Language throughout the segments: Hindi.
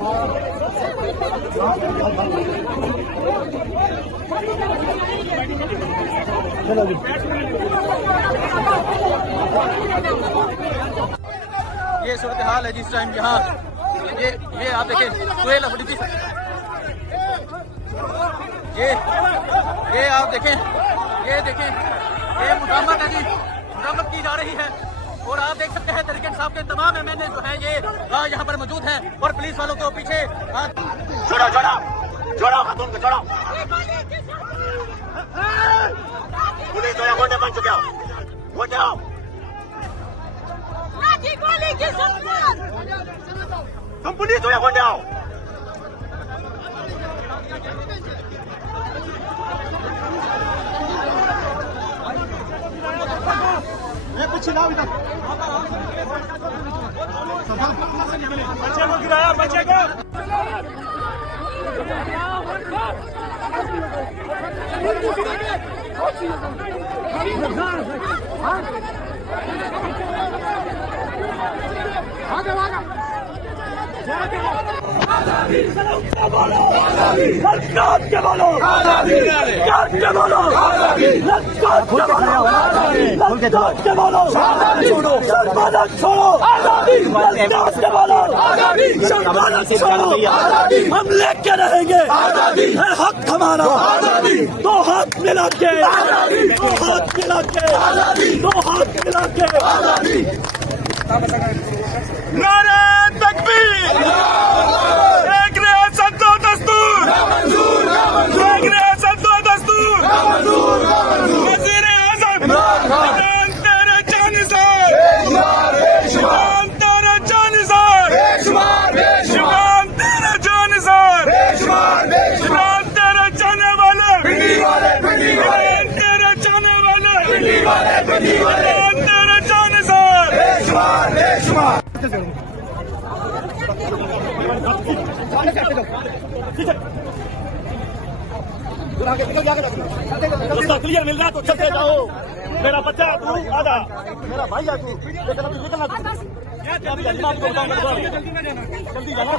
ये सूरत हाल है जिस टाइम यहाँ ये आप देखें सुहेल अफरीदी, ये आप देखें, ये मुदामत है जी, मुदामत की जा रही है। और आप देख सकते हैं तरीके साहब के तमाम एमएनए जो है ये यहाँ पर मौजूद हैं और पुलिस वालों को पीछे छोड़ो खातून को छोड़ो। पुलिस जो है गोटे बन चुके हो, गोटे हो। तुम पुलिस जो है गोटे आओ। पीछे लाओ इधर, बच्चे को गिराया, बच्चे को। हम लेके रहेंगे हक हमारा। दो हाथ मिला के, दो हाथ मिला के, दो हाथ मिला के। नारे तकबीर, एक रियासत दो दस्तूर, एक रियासत दो दस्तूर। वज़ीर आज़म तेरे जानिसार, तेरे जानिसार, तेरे जानिसार, तेरे जाने वाले, तेरे जाने वाले, तेरे जानिसार। क्लियर मिल रहा है तो चलते जाओ। मेरा बच्चा तू आजा, मेरा भाई आ तू, लेकिन अभी निकलना तू। जल्दी जाना,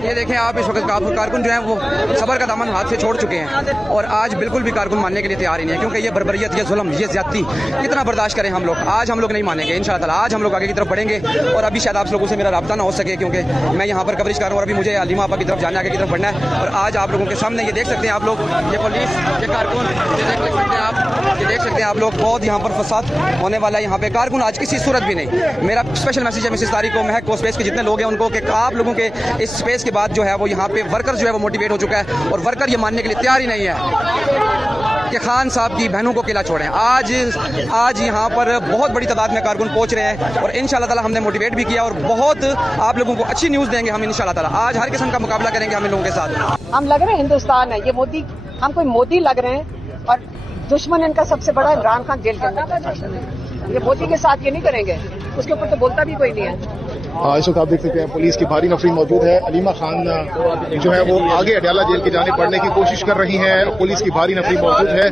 ये देखें आप, इस वक्त कारकुन जो हैं वो सबर का दामन हाथ से छोड़ चुके हैं और आज बिल्कुल भी कारकुन मानने के लिए तैयार ही नहीं है, क्योंकि ये बर्बरियत, ये जुल्म, ये ज्यादती कितना बर्दाश्त करें हम लोग। आज हम लोग नहीं मानेंगे इंशाअल्लाह ताला। आज हम लोग आगे की तरफ बढ़ेंगे और अभी शायद आप लोगों से मेरा रब्ता ना हो सके, क्योंकि मैं यहाँ पर कवरेज कर रहा हूँ और अभी मुझे अलीमा आपा की तरफ जाना, आगे की तरफ बढ़ना है। और आज आप लोगों के सामने ये देख सकते हैं आप लोग, ये पुलिस, ये कारकुन, ये देख सकते हैं आप लोग, बहुत यहाँ पर फसाद होने वाला है यहाँ पे। कारकुन आज किसी सूरत भी नहीं। मेरा स्पेशल मैसेज है मिसेस तारिक को, महक को, स्पेस के जितने लोग हैं उनको, कि आप लोगों के इस स्पेस के बाद जो है वो यहाँ पे वर्कर जो है वो मोटिवेट हो चुका है और वर्कर ये मानने के लिए तैयार ही नहीं है कि खान साहब की बहनों को किला छोड़ें। आज यहाँ पर बहुत बड़ी तादाद में कारकुन पहुंच रहे हैं और इंशाल्लाह ताला हमने मोटिवेट भी किया और बहुत आप लोगों को अच्छी न्यूज़ देंगे हम इंशाल्लाह ताला। आज हर किस्म का मुकाबला करेंगे हम इन लोगों के साथ। हम लग रहे हैं हिंदुस्तान है, ये मोदी, हम कोई मोदी लग रहे हैं और दुश्मन इनका सबसे बड़ा इमरान खान जेल के अंदर। ये मोदी के साथ ये नहीं करेंगे, उसके ऊपर तो बोलता भी कोई नहीं है। इस वक्त आप देख सकते हैं पुलिस की भारी नफरी मौजूद है। अलीमा खान जो है वो आगे अडयाला जेल की जाने पढ़ने की कोशिश कर रही हैं। पुलिस की भारी नफरी मौजूद है।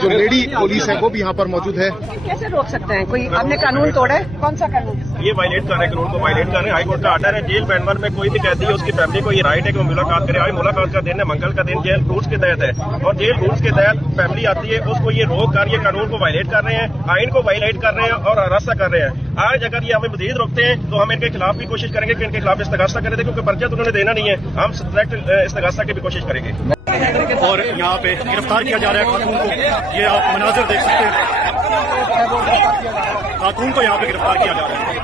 जो लेडी पुलिस है वो भी यहाँ पर मौजूद है। कैसे रोक सकते हैं? कोई हमने कानून तोड़ा है? कौन सा कानून? ये वायलेट कर रहे हैं, कानून को वायलेट कर रहे हैं। हाईकोर्ट का आर्डर है, जेल बैंडवर में कोई भी कैदी है उसकी फैमिली को ये राइट है कि वो मुलाकात करे। आज मुलाकात का दिन है, मंगल का दिन जेल रूल्स के तहत है और जेल रूल्स के तहत फैमिली आती है, उसको ये रोक कर ये कानून को वायलेट कर रहे हैं, आइन को वायलेट कर रहे हैं और रास्ता कर रहे हैं। आज अगर ये हमें मजीद रोकते हैं तो हम इनके खिलाफ भी कोशिश करेंगे कि इनके खिलाफ इस्तगासा करें, क्योंकि पर्चा तो उन्होंने देना नहीं है। हम डायरेक्ट इस्तगासा की भी कोशिश करेंगे। और यहाँ पे गिरफ्तार किया जा रहा है खातून को। ये आप मनाजर देख सकते हैं। खातून को यहाँ पे गिरफ्तार किया जा रहा है।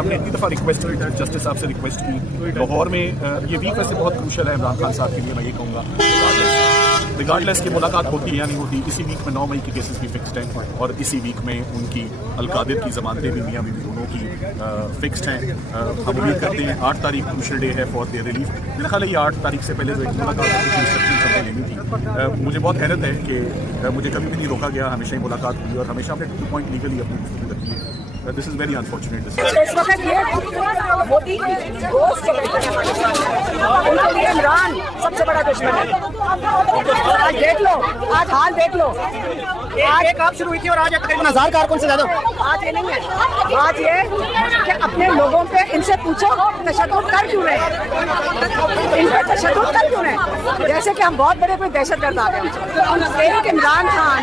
हमने इतनी दफ़ा रिक्वेस्ट की, जस्टिस साहब से रिक्वेस्ट की। लाहौर में ये वीक वैसे बहुत क्रूशल है इमरान खान साहब के लिए, मैं ये कहूँगा रिगार्डलेस की मुलाकात होती है या नहीं होती। इसी वीक में 9 मई के केसेस भी फिक्स्ड हैं और इसी वीक में उनकी अलकादिर की जमानतें भी मियाँ बीवी दोनों की फिक्स्ड हैं। हम उम्मीद करते हैं 8 तारीख क्रूशल डे है फॉर देयर रिलीफ। मेरा ख्याल है ये 8 तारीख से पहले जो एक मुलाकात इंस्ट्रक्शन हमने लेनी थी। मुझे बहुत हैरत है कि मुझे कभी भी नहीं रोका गया, हमेशा ही मुलाकात हुई और हमेशा हमने 2 पॉइंट लीगली अपनी गुफ्तगू रखी है। This is very unfortunate. इस वक्त ये मोदी की दोस्त उनके लिए इमरान सबसे बड़ा दुश्मन है। आज देख लो, आज हाल देख लो। आज एक आप शुरू हुई थी और आज 1000 कारकुन से ज्यादा। आज ये नहीं है, आज ये कि अपने लोगों पे इनसे पूछो तशद्दुद कर क्यों रहे हैं, इन पर तशद्दुद कर क्यों रहे हैं। जैसे कि हम बहुत बड़े कोई दहशतगर्द आ गए। एक इमरान खान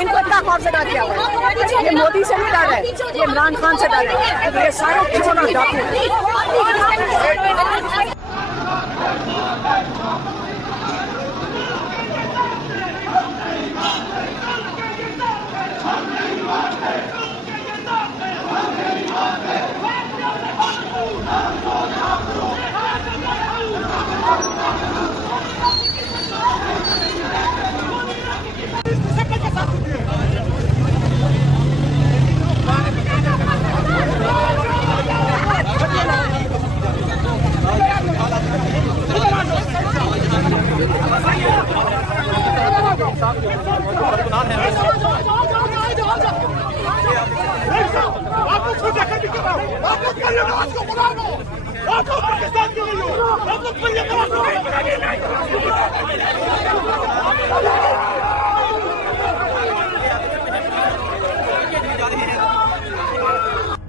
इनको इतना खौफजदा किया हुआ है। ये मोदी से नहीं डर है, ये इमरान खान से डर है। ये सारे चोर और डाकू हैं।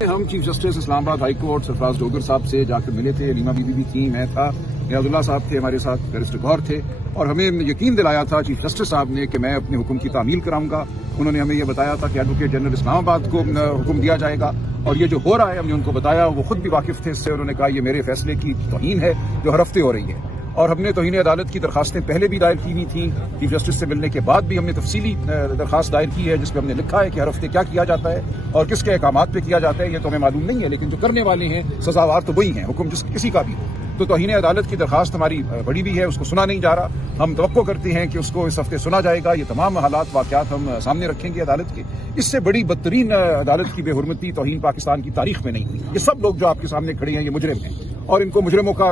हम chief justice Islamabad high court Sarfaraz Dogar साहब से जाकर मिले थे। अलीमा बीबी भी थी, मैं था, नियाजुल्लाह साहब थे हमारे साथ, बैरिस्टर गौर थे और हमें यकीन दिलाया था चीफ जस्टिस साहब ने कि मैं अपने हुक्म की तामील कराऊंगा। उन्होंने हमें यह बताया था कि एडवोकेट जनरल इस्लामाबाद को हुक्म दिया जाएगा और ये जो हो रहा है हमने उनको बताया, वो खुद भी वाकिफ थे इससे। उन्होंने कहा ये मेरे फैसले की तौहीन है जो हर हफ्ते हो रही है और हमने तौहीन अदालत की दरखास्तें पहले भी दायर की हुई थी। चीफ जस्टिस से मिलने के बाद भी हमने तफसीली दरखास्त दायर की है जिसमें हमने लिखा है कि हर हफ्ते क्या किया जाता है और किसके अहकामात पे किया जाता है ये तो हमें मालूम नहीं है, लेकिन जो करने वाले हैं सजावार तो वही हैं, हुक्म किसी का भी हो। तो तौहीन अदालत की दरखास्त हमारी बड़ी भी है, उसको सुना नहीं जा रहा। हम तवक्को करते हैं कि उसको इस हफ्ते सुना जाएगा। ये तमाम हालात वाक़यात हम सामने रखेंगे अदालत के। इससे बड़ी बदतरीन अदालत की बेहुरमती तौहीन पाकिस्तान की तारीख में नहीं हुई। ये सब लोग जो आपके सामने खड़े हैं ये मुजरिम हैं और इनको मुजरिमों का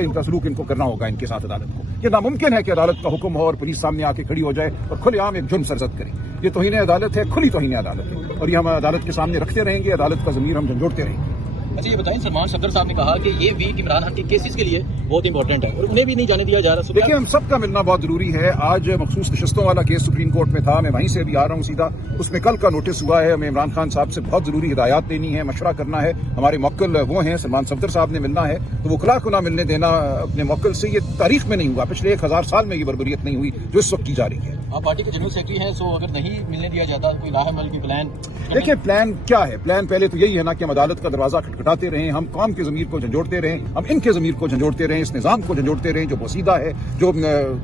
इनका सलूक इनको करना होगा इनके साथ अदालत को। ये नामुमकिन है कि अदालत का हुक्म हो और पुलिस सामने आके खड़ी हो जाए और खुलेआम एक जुर्म सरजद करे। ये तौहीन अदालत है, खुली तौहीन अदालत है और ये हम अदालत के सामने रखते रहेंगे। अदालत का ज़मीर हम झंझोड़ते रहेंगे। अच्छा ये बताएं, सलमान सफदर साहब ने कहा कि ये वीक इमरान खान के केसेस के लिए बहुत इंपॉर्टेंट है और उन्हें भी नहीं जाने दिया जा रहा। देखिए हम सबका मिलना बहुत जरूरी है। आज मखसूस नशस्तों वाला केस सुप्रीम कोर्ट में था, मैं वहीं से अभी आ रहा हूँ सीधा। उसमें कल का नोटिस हुआ है। हमें इमरान खान साहब से बहुत जरूरी हिदायत देनी है, मशवरा करना है। हमारे मौक्किल वो हैं, सलमान सफदर साहब ने मिलना है, तो वो खुला खुला मिलने देना अपने मौक्किल से। ये तारीख में नहीं हुआ, पिछले 1000 साल में ये बर्बरियत नहीं हुई जो इस वक्त की जा रही है। आप पार्टी के जनरल सेक्रेटरी हैं, सो अगर नहीं मिलने दिया जाता कोई राहमल की प्लान? देखिए प्लान क्या है, प्लान पहले तो यही है ना कि हम अदालत का दरवाजा खटखटाते रहें, हम कौम के ज़मीर को झंझोड़ते रहें, हम इनके ज़मीर को झंझोड़ते रहें, इस निज़ाम को झंझोड़ते रहें जो बोसीदा है, जो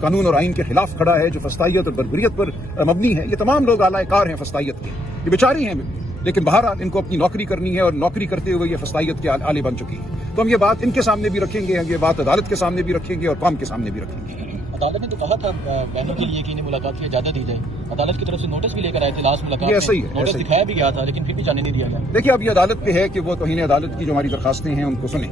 कानून और आइन के खिलाफ खड़ा है, जो फस्तायत और बर्बरियत पर मबनी है। ये तमाम लोग आलाकार हैं फस्तायत के, ये बेचारी हैं, लेकिन बहरहाल इनको अपनी नौकरी करनी है और नौकरी करते हुए ये फस्तायत के आले बन चुकी है। तो हम ये बात इनके सामने भी रखेंगे, ये बात अदालत के सामने भी रखेंगे और कौम के सामने भी रखेंगे। अदालत ने तो कहा था बहनों के लिए कि इन्हें मुलाकात की इजाजत दी जाए। अदालत की तरफ से नोटिस भी लेकर आए थे लास्ट मुलाकात में। ऐसा ही है, नोटिस दिखाया भी गया था लेकिन फिर भी जाने नहीं दिया गया। देखिए अब ये अदालत पे है कि वो तौहीन अदालत की जो हमारी दरखास्तें हैं उनको सुने।